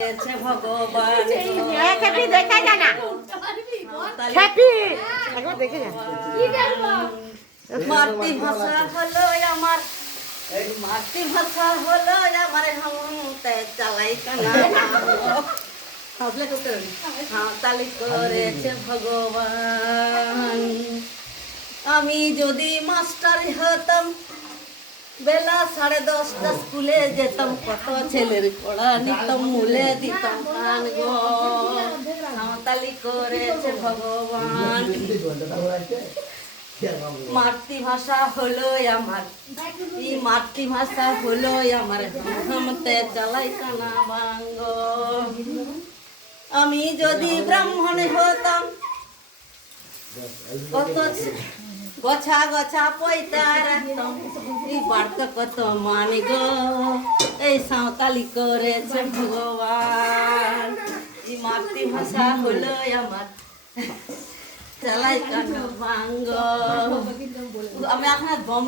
ভগবান দেখা যায় না হ্যাপি দেখে যা মাতৃভাষা হলো আমার মাতৃভাষা হলো আমার হামতে চালাই কানা তালি করেছে ভগবান। আমি যদি মাস্টার হতাম বেলা 10:30 স্কুলে যেতাম, কত ছেলের পড়া নিতাম, মূলে দিতাম কান গো। তালি করেছে ভগবান। মাতৃভাষা হলো আমার এই মাতৃভাষা হলো আমার হামতে চালাই কানা বাঙ্গ। আমি যদি ব্রাহ্মণ হতাম কত গছা গছা পয়তা রাখতাম, এই বার্তা কত মানে গো। এই সাঁওতালি করেছে ভগবান। এই মাতৃভাষা হলো আমার চালাই কানা বাঙ্গ। আমি আপনার দম